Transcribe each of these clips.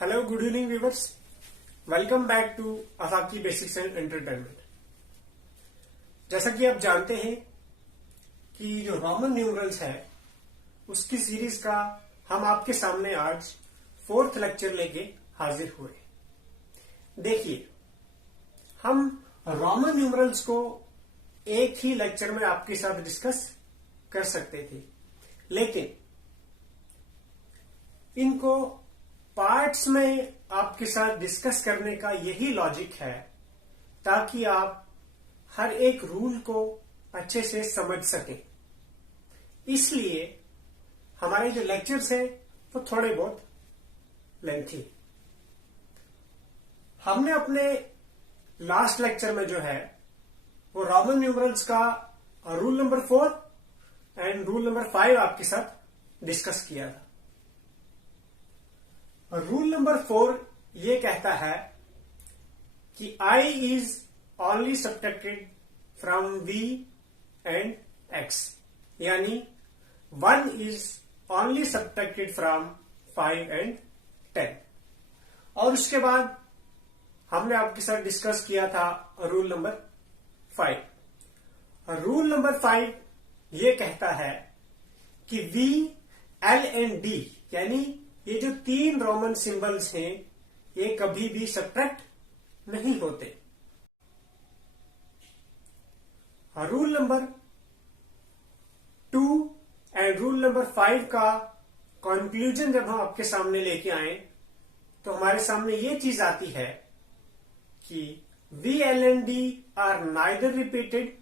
Hello, good evening viewers. Welcome back to असाकी basics and entertainment. जैसा कि आप जानते हैं कि जो रोमन न्यूमरल्स है उसकी सीरीज का हम आपके सामने आज 4th लेक्चर लेके हाजिर हुए। देखिए, हम रोमन न्यूमरल्स को एक ही लेक्चर में आपके साथ डिस्कस कर सकते थे, लेकिन इनको पार्ट्स में आपके साथ डिस्कस करने का यही लॉजिक है ताकि आप हर एक रूल को अच्छे से समझ सकें। इसलिए हमारे जो लेक्चर्स हैं वो थोड़े बहुत लेंथी। हमने अपने लास्ट लेक्चर में जो है वो रोमन न्यूमरल्स का rule number 4 and rule number 5 आपके साथ डिस्कस किया था। रूल नंबर 4 ये कहता है कि I is only subtracted from V and X, यानी 1 is only subtracted from 5 and 10। और उसके बाद हमने आपके साथ डिस्कस किया था रूल नंबर 5। रूल नंबर 5 ये कहता है कि V, L एंड D, यानी ये जो 3 रोमन सिंबल्स हैं ये कभी भी सब्ट्रैक्ट नहीं होते। Rule number 2 and rule number 5 का कंक्लूजन जब हम आपके सामने लेके आए तो हमारे सामने ये चीज आती है कि V, L and D are neither repeated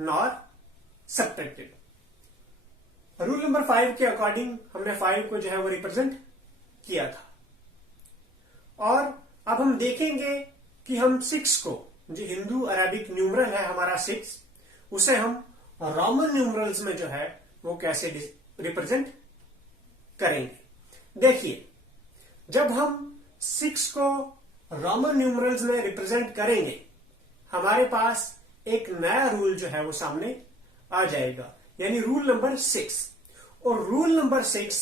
nor subtracted. Rule number 5 के अकॉर्डिंग हमने 5 को जो है वो रिप्रेजेंट किया था। और अब हम देखेंगे कि हम 6 को, जो हिंदू अरेबिक न्यूमरल है हमारा 6, उसे हम रोमन न्यूमरल्स में जो है वो कैसे रिप्रेजेंट करेंगे। देखिए, जब हम 6 को रोमन न्यूमरल्स में रिप्रेजेंट करेंगे हमारे पास एक नया रूल जो है वो सामने आ जाएगा, यानी रूल नंबर 6। और रूल नंबर 6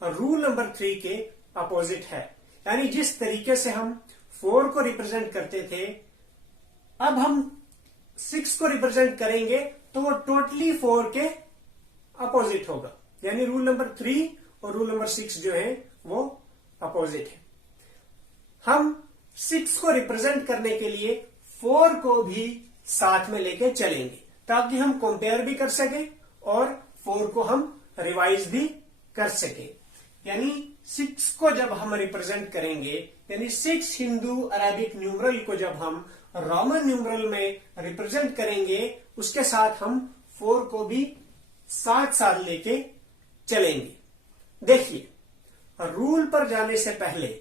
और रूल नंबर 3 के अपोजिट है, यानी जिस तरीके से हम 4 को रिप्रेजेंट करते थे, अब हम 6 को रिप्रेजेंट करेंगे तो वो टोटली 4 के अपोजिट होगा, यानी रूल नंबर 3 और रूल नंबर 6 जो है वो अपोजिट है। हम 6 को रिप्रेजेंट करने के लिए 4 को भी साथ में लेके चलेंगे ताकि हम कंपेयर भी कर सके और 4 को हम रिवाइज भी कर सके। यानी 6 को जब हम रिप्रेजेंट करेंगे, यानी 6 हिंदू अरेबिक न्यूमरल को जब हम रोमन न्यूमरल में रिप्रेजेंट करेंगे, उसके साथ हम 4 को भी साथ साथ लेके चलेंगे। देखिए, रूल पर जाने से पहले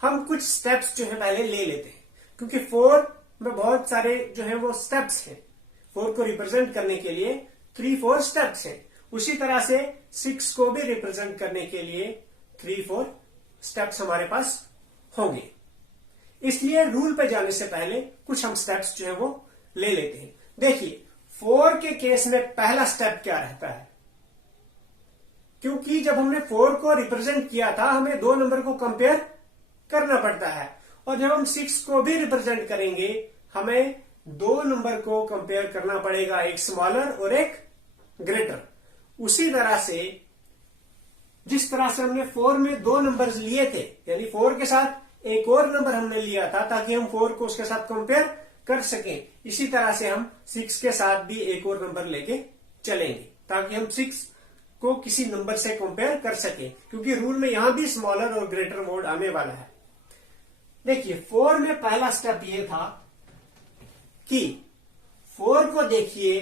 हम कुछ स्टेप्स जो है पहले ले लेते हैं, क्योंकि 4 में बहुत सारे जो है वो स्टेप्स हैं। 4 को रिप्रेजेंट करने के लिए 3-4 स्टेप्स हैं। उसी तरह से 6 को भी रिप्रेजेंट करने के लिए 3-4 स्टेप्स हमारे पास होंगे। इसलिए रूल पे जाने से पहले कुछ हम स्टेप्स जो है वो ले लेते हैं। देखिए, 4 के केस में पहला स्टेप क्या रहता है, क्योंकि जब हमने 4 को रिप्रेजेंट किया था हमें 2 नंबर को कंपेयर करना पड़ता है, और जब हम 6 को भी रिप्रेजेंट करेंगे हमें 2 नंबर को कंपेयर करना पड़ेगा, एक स्मॉलर और एक ग्रेटर। उसी तरह से जिस तरह से हमने 4 में 2 नंबर्स लिए थे, यानी 4 के साथ एक और नंबर हमने लिया था ताकि हम 4 को उसके साथ कंपेयर कर सकें, इसी तरह से हम 6 के साथ भी एक और नंबर लेके चलेंगे ताकि हम 6 को किसी नंबर से कंपेयर कर सकें, क्योंकि रूल में यहां भी स्मॉलर और ग्रेटर मोड आने वाला है। देखिए, 4 में पहला स्टेप ये था कि 4 को देखिए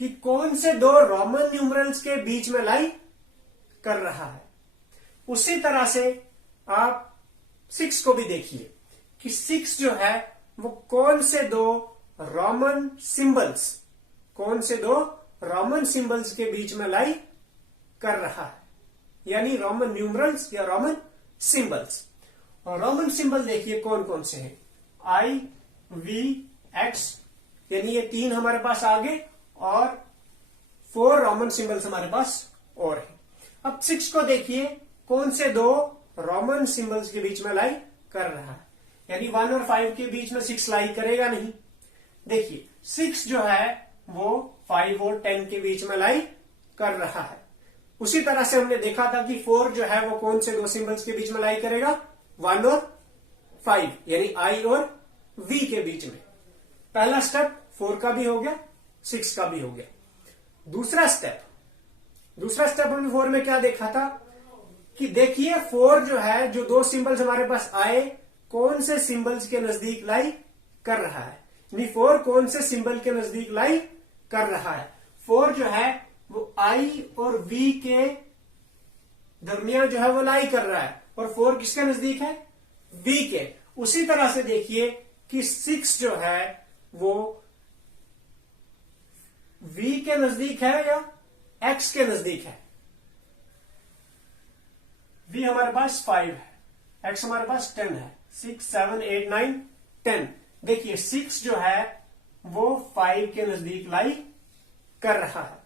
कि कौन से 2 रोमन न्यूमरल्स के बीच में लाई कर रहा है। उसी तरह से आप 6 को भी देखिए कि 6 जो है वो कौन से 2 रोमन सिंबल्स के बीच में लाई कर रहा है, यानी रोमन न्यूमरल्स या रोमन सिंबल्स। और रोमन सिंबल देखिए कौन कौन से हैं, I, V, X, यानी ये 3 हमारे पास आगे और 4 रोमन सिंबल्स हमारे पास और है। अब 6 को देखिए कौन से 2 रोमन सिंबल्स के बीच में लाई कर रहा है, यानी 1 और 5 के बीच में 6 लाई करेगा नहीं। देखिए 6 जो है वो 5 और 10 के बीच में लाई कर रहा है। उसी तरह से हमने देखा था कि 4 जो है वो कौन से दो सिंबल्स के बीच में लाई करेगा, 1 और 5, यानी आई और वी के बीच में। पहला स्टेप 4 का भी हो गया, 6 का भी हो गया। दूसरा स्टेप हमने 4 में क्या देखा था कि देखिए 4 जो है, जो दो सिंबल्स हमारे पास आए, कौन से सिंबल्स के नजदीक लाई कर रहा है, यानी 4 कौन से सिंबल के नजदीक लाई कर रहा है। 4 जो है वो आई और वी के दरमियान जो है वो लाई कर रहा है, और 4 किसके नजदीक है, वी के। उसी तरह से देखिए कि 6 जो है वो वी के नजदीक है या एक्स के नजदीक है। वी हमारे पास 5 है, एक्स हमारे पास 10 है, 6, 7, 8, 9, 10। देखिए 6 जो है वो 5 के नजदीक लाई कर रहा है,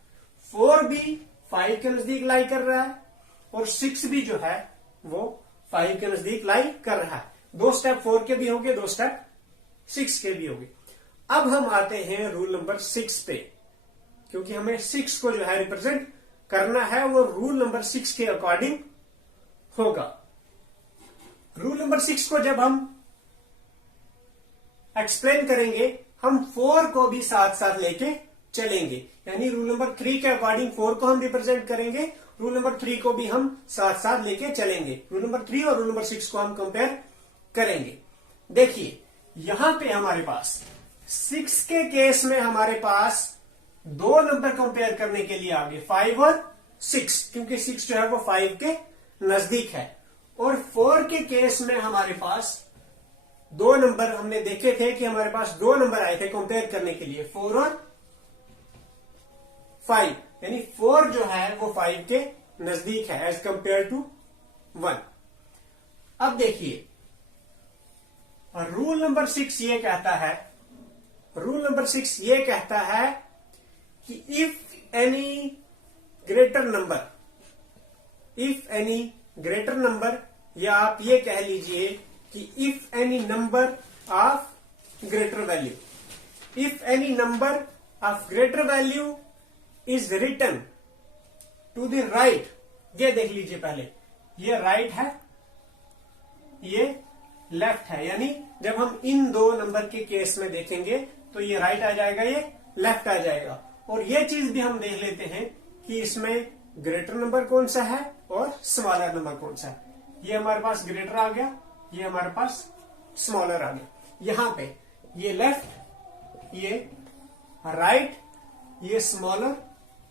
4 भी 5 के नजदीक लाई कर रहा है, और 6 भी जो है वो 5 के नजदीक लाई कर रहा है। 2 स्टेप 4 के भी हो गए, 2 स्टेप 6 के भी हो गए। अब हम आते हैं रूल नंबर 6 पे, क्योंकि हमें 6 को जो है रिप्रेजेंट करना है, वो रूल नंबर 6 के अकॉर्डिंग होगा। रूल नंबर 6 को जब हम एक्सप्लेन करेंगे, हम 4 को भी साथ साथ लेके चलेंगे, यानी रूल नंबर 3 के अकॉर्डिंग 4 को हम रिप्रेजेंट करेंगे, रूल नंबर 3 को भी हम साथ साथ लेके चलेंगे। रूल नंबर 3 और रूल नंबर 6 को हम कंपेयर करेंगे। देखिए यहां पे हमारे पास 6 के केस में हमारे पास 2 नंबर कंपेयर करने के लिए आ गए, 5 और 6, क्योंकि 6 जो है वो 5 के नजदीक है। और 4 के केस में हमारे पास 2 नंबर हमने देखे थे कि हमारे पास 2 नंबर आए थे कंपेयर करने के लिए, 4 और 5, यानी 4 जो है वो 5 के नजदीक है एज कंपेयर टू 1। अब देखिए रूल नंबर 6 ये कहता है, रूल नंबर 6 ये कहता है कि इफ एनी ग्रेटर नंबर, या आप ये कह लीजिए कि if any number of greater value, if any number of greater value is written to the right. ये देख लीजिए पहले, ये राइट है, ये लेफ्ट है, यानी जब हम इन 2 नंबर के केस में देखेंगे तो ये राइट आ जाएगा, ये लेफ्ट आ जाएगा। और ये चीज भी हम देख लेते हैं कि इसमें ग्रेटर नंबर कौन सा है और स्मॉलर नंबर कौन सा है। ये हमारे पास ग्रेटर आ गया, ये हमारे पास स्मॉलर आ गया। यहां पे ये लेफ्ट, ये राइट, ये स्मॉलर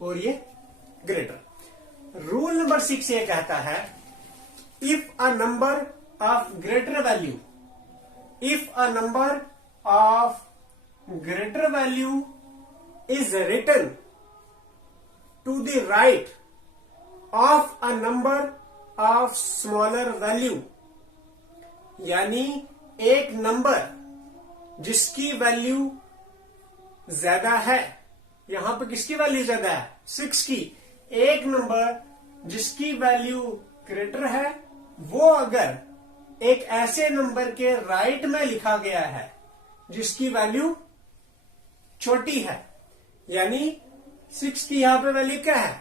और ये ग्रेटर। रूल नंबर 6 ये कहता है if a number of greater value, if a number of greater value is written to the right of a number of smaller value, यानी एक नंबर जिसकी वैल्यू ज्यादा है, यहां पर किसकी वैल्यू ज्यादा है, 6 की, एक नंबर जिसकी वैल्यू ग्रेटर है, वो अगर एक ऐसे नंबर के राइट में लिखा गया है जिसकी वैल्यू छोटी है, यानी 6 की यहां पे वैल्यू क्या है,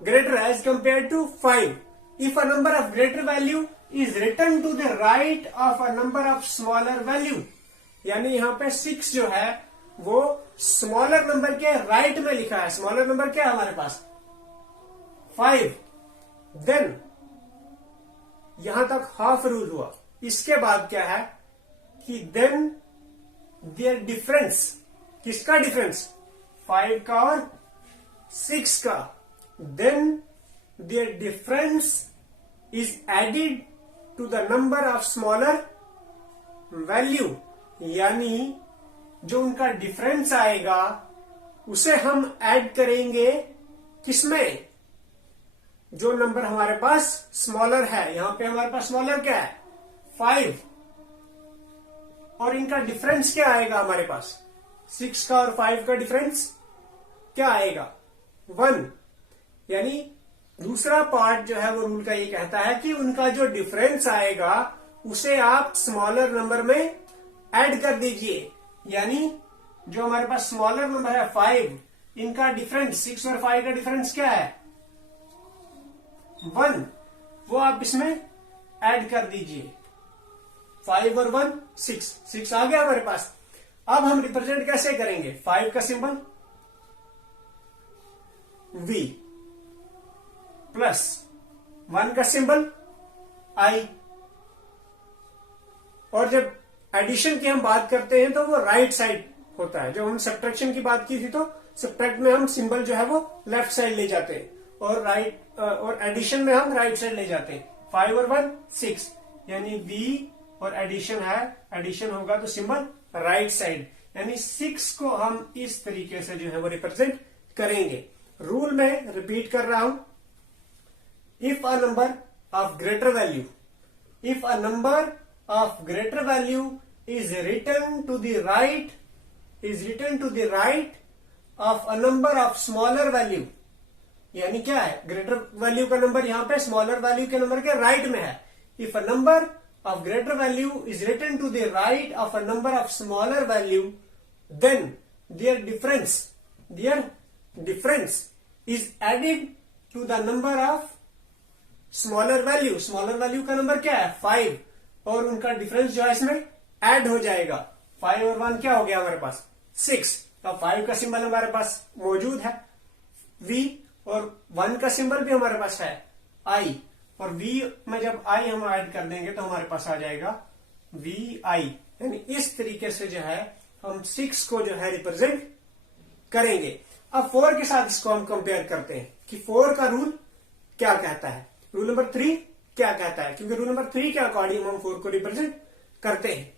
greater as compare to 5। If a number of greater value is written to the right of a number of smaller value, यानी यहां पे 6 जो है वो स्मॉलर नंबर के राइट में लिखा है। स्मॉलर नंबर क्या है हमारे पास, 5। देन यहां तक हाफ रूल हुआ। इसके बाद क्या है कि देन देयर डिफरेंस, किसका डिफरेंस, 5 का और 6 का, then their difference is added to the number of smaller value, यानी जो उनका डिफरेंस आएगा उसे हम ऐड करेंगे किसमें, जो नंबर हमारे पास स्मॉलर है। यहां पे हमारे पास स्मॉलर क्या है, 5, और इनका डिफरेंस क्या आएगा हमारे पास, 6 का और 5 का डिफरेंस क्या आएगा, 1, यानी दूसरा पार्ट जो है वो रूल का ये कहता है कि उनका जो डिफरेंस आएगा उसे आप स्मॉलर नंबर में ऐड कर दीजिए। यानी जो हमारे पास स्मॉलर नंबर है 5, इनका डिफरेंस 6 और 5 का डिफरेंस क्या है 1, वो आप इसमें ऐड कर दीजिए। 5 और 1 6 आ गया हमारे पास। अब हम रिप्रेजेंट कैसे करेंगे? 5 का सिंबल V प्लस 1 का सिंबल I, और जब एडिशन की हम बात करते हैं तो वो राइट साइड होता है। जब हम सब्ट्रैक्शन की बात की थी तो सब्ट्रैक्ट में हम सिंबल जो है वो लेफ्ट साइड ले जाते हैं और एडिशन में हम राइट साइड ले जाते हैं। 5 और 1 6, यानी V और एडिशन है, एडिशन होगा तो सिंबल राइट साइड, यानी 6 को हम इस तरीके से जो है वो रिप्रेजेंट करेंगे। रूल में रिपीट कर रहा हूं, if a number of greater value, if a number of greater value is written to the right of a number of smaller value, यानी क्या है? ग्रेटर वैल्यू का नंबर यहां पे स्मॉलर वैल्यू के नंबर के राइट में है। If a number of greater value is written to the right of a number of smaller value, then their difference is added to the number of smaller value. Smaller value का number क्या है 5, और उनका difference जो है इसमें add हो जाएगा। 5 और 1 क्या हो गया हमारे पास 6। अब 5 का सिंबल हमारे पास मौजूद है V, और 1 का सिंबल भी हमारे पास है I, और V में जब I हम ऐड कर देंगे तो हमारे पास आ जाएगा VI। यानी इस तरीके से जो है हम 6 को जो है रिप्रेजेंट करेंगे। अब 4 के साथ इसको हम कंपेयर करते हैं कि 4 का रूल क्या कहता है, रूल नंबर 3 क्या कहता है, क्योंकि रूल नंबर 3 के अकॉर्डिंग हम 4 को रिप्रेजेंट करते हैं।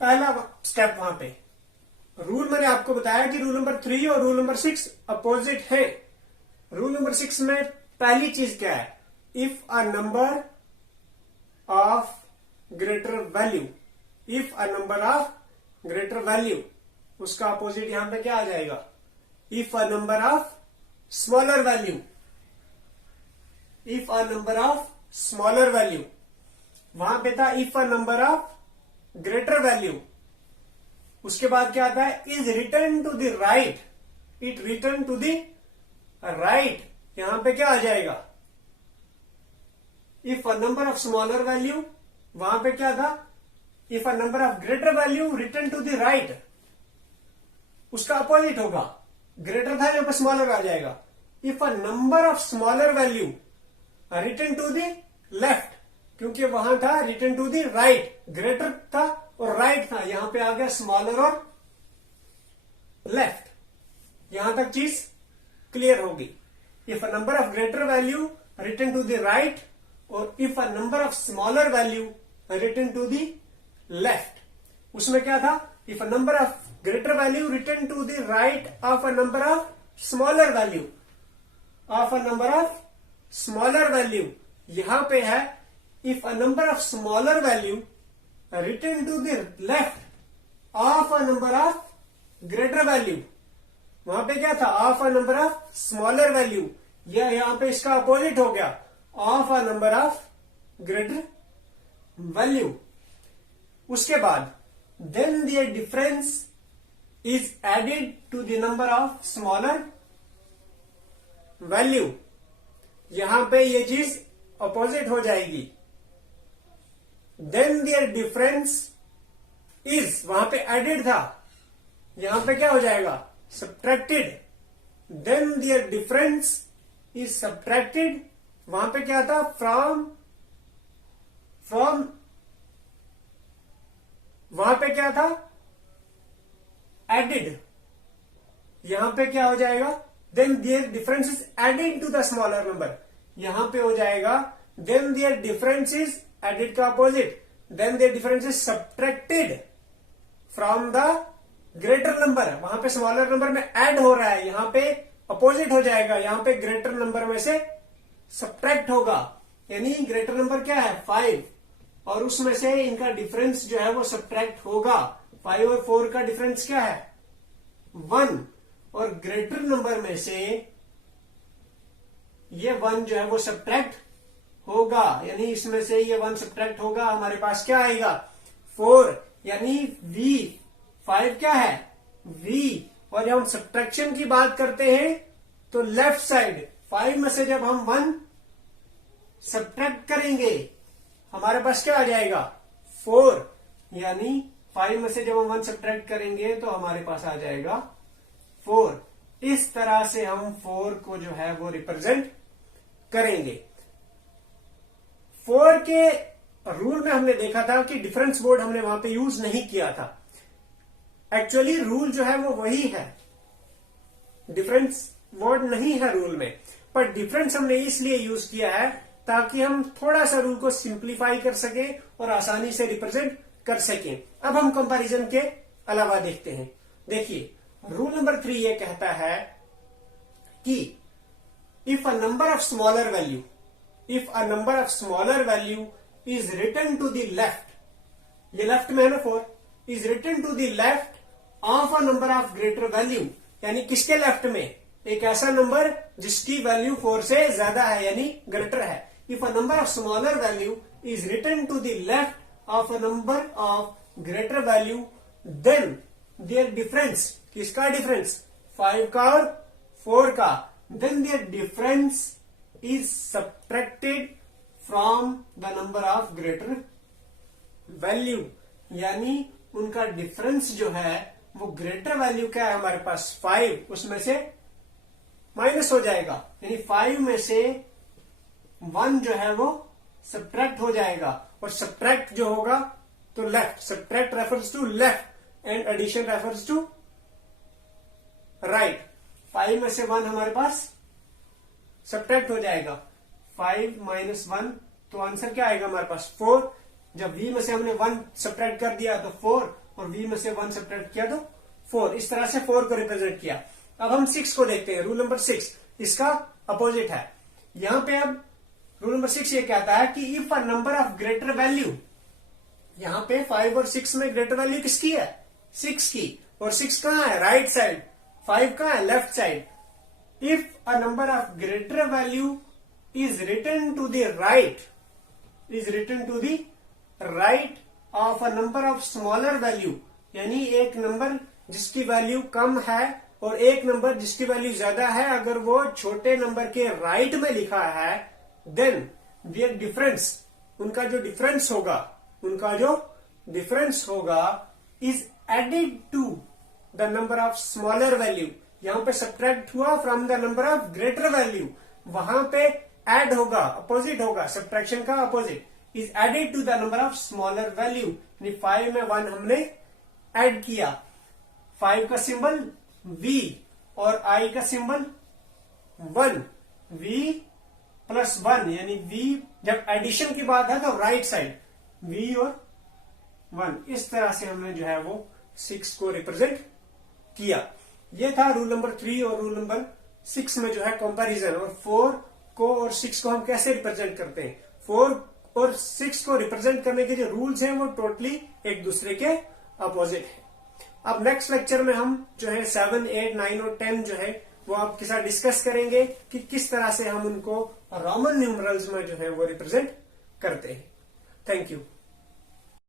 पहला स्टेप वहां पे रूल मैंने आपको बताया कि रूल नंबर 3 और रूल नंबर 6 अपोजिट है। रूल नंबर 6 में पहली चीज क्या है, if a number of greater value, if a number of greater value, उसका अपोजिट यहां पे क्या आ जाएगा, if a number of smaller value, if a number of smaller value. वहां पे था if a number of greater value, उसके बाद क्या आता है, is return to the right, it return to the right. यहां पे क्या आ जाएगा, if a number of smaller value, वहां पे क्या था, if a number of greater value return to the right, उसका अपोजिट होगा, ग्रेटर था यहां पर स्मॉलर आ जाएगा। If a number of smaller value return to the left, क्योंकि वहां था return to the right, greater था और राइट था, यहां पे आ गया स्मॉलर और लेफ्ट। यहां तक चीज क्लियर होगी। If a number of greater value return to the right, और if a number of smaller value return to the left, उसमें क्या था, if a number of greater value return to the right of a number of smaller value, of a number of smaller value. यहां पे है if a number of smaller value return to the left of a number of greater value, वहां पे क्या था, of a number of smaller value, यह यहां पे इसका अपोजिट हो गया, of a number of greater value. उसके बाद then their difference is added to the number of smaller value, यहां पे ये चीज अपोजिट हो जाएगी। देन दियर डिफरेंस इज, वहां पे एडेड था, यहां पे क्या हो जाएगा, subtracted. Then their difference is subtracted, वहां पे क्या था, फ्रॉम, वहां पे क्या था, एडेड, यहां पे क्या हो जाएगा, then their difference is added to the smaller number, यहां पे हो जाएगा then their difference is added का opposite, then their difference is subtracted from the greater number, वहां पे स्मॉलर नंबर में ऐड हो रहा है, यहां पे अपोजिट हो जाएगा, यहां पे ग्रेटर नंबर में से सब्ट्रैक्ट होगा, यानी ग्रेटर नंबर क्या है 5, और उसमें से इनका डिफरेंस जो है वो सब्ट्रैक्ट होगा। 5 और 4 का डिफरेंस क्या है 1 और ग्रेटर नंबर में से ये 1 जो है वो सब्ट्रैक्ट होगा, यानी इसमें से ये 1 सब्ट्रैक्ट होगा, हमारे पास क्या आएगा 4, यानी V। 5 क्या है V। और जब हम सब्ट्रैक्शन की बात करते हैं तो लेफ्ट साइड 5 में से जब हम 1 सब्ट्रैक्ट करेंगे हमारे पास क्या आ जाएगा 4, यानी 5 में से जब हम 1 सब्ट्रैक्ट करेंगे तो हमारे पास आ जाएगा 4। इस तरह से हम 4 को जो है वो रिप्रेजेंट करेंगे। 4 के रूल में हमने देखा था कि डिफरेंस बोर्ड हमने वहां पे यूज नहीं किया था। एक्चुअली रूल जो है वो वही है, डिफरेंस वर्ड नहीं है रूल में, पर डिफरेंस हमने इसलिए यूज किया है ताकि हम थोड़ा सा रूल को सिंप्लीफाई कर सकें और आसानी से रिप्रेजेंट कर सकें। अब हम कंपैरिजन के अलावा देखते हैं। देखिए रूल नंबर 3 ये कहता है कि if a number of smaller value is written to the left, ये लेफ्ट में है ना 4, is written to the left of a number of greater value, यानी किसके लेफ्ट में, एक ऐसा नंबर जिसकी वैल्यू 4 से ज्यादा है यानी ग्रेटर है। If a number of smaller value is written to the left of a number of greater value then their difference, किसका डिफरेंस 5 का और 4 का, then their difference is subtracted from the number of greater value, यानी उनका difference जो है वो greater value क्या है हमारे पास 5, उसमें से माइनस हो जाएगा, यानी 5 में से 1 जो है वो सब्ट्रैक्ट हो जाएगा, और सब्ट्रैक्ट जो होगा तो left, subtract refers to left and addition refers to right. 5 में से 1 हमारे पास सब्ट्रैक्ट हो जाएगा, 5 माइनस 1, तो आंसर क्या आएगा हमारे पास 4। जब v में से हमने 1 सब्ट्रैक्ट कर दिया तो 4, और v में से 1 सब्ट्रैक्ट किया तो 4। इस तरह से 4 को रिप्रेजेंट किया। अब हम 6 को देखते हैं, रूल नंबर 6 इसका अपोजिट है। यहां पे अब रूल नंबर 6 ये कहता है कि if a number of greater value, यहां पे 5 और 6 में ग्रेटर वैल्यू किसकी है 6 की, और 6 कहां है राइट साइड, 5 कहां है left side. If a number of greater value is written to the right of a number of smaller value, यानी एक नंबर जिसकी वैल्यू कम है और एक नंबर जिसकी वैल्यू ज्यादा है, अगर वो छोटे नंबर के राइट में लिखा है देन देयर डिफरेंस, उनका जो डिफरेंस होगा is added to the number of smaller value. यहां पे सब्ट्रैक्ट हुआ from the number of greater value, वहां पे ऐड होगा, अपोजिट होगा, सब्ट्रैक्शन का opposite is added to the number of smaller value, यानी 5 में 1 हमने ऐड किया, 5 का सिंबल V और I का सिंबल 1, V प्लस 1, यानी V जब एडिशन की बात है तो राइट साइड V और 1, इस तरह से हमने जो है वो 6 को रिप्रेजेंट किया। ये था रूल नंबर 3 और रूल नंबर 6 में जो है कंपैरिजन, और 4 को और 6 को हम कैसे रिप्रेजेंट करते हैं। 4 और 6 को रिप्रेजेंट करने के जो रूल्स हैं वो टोटली एक दूसरे के अपोजिट है। अब नेक्स्ट लेक्चर में हम जो है 7, 8, 9 और 10 जो है वो आपके साथ डिस्कस करेंगे कि किस तरह से हम उनको रोमन न्यूमरल्स में जो है वो रिप्रेजेंट करते हैं। Thank you.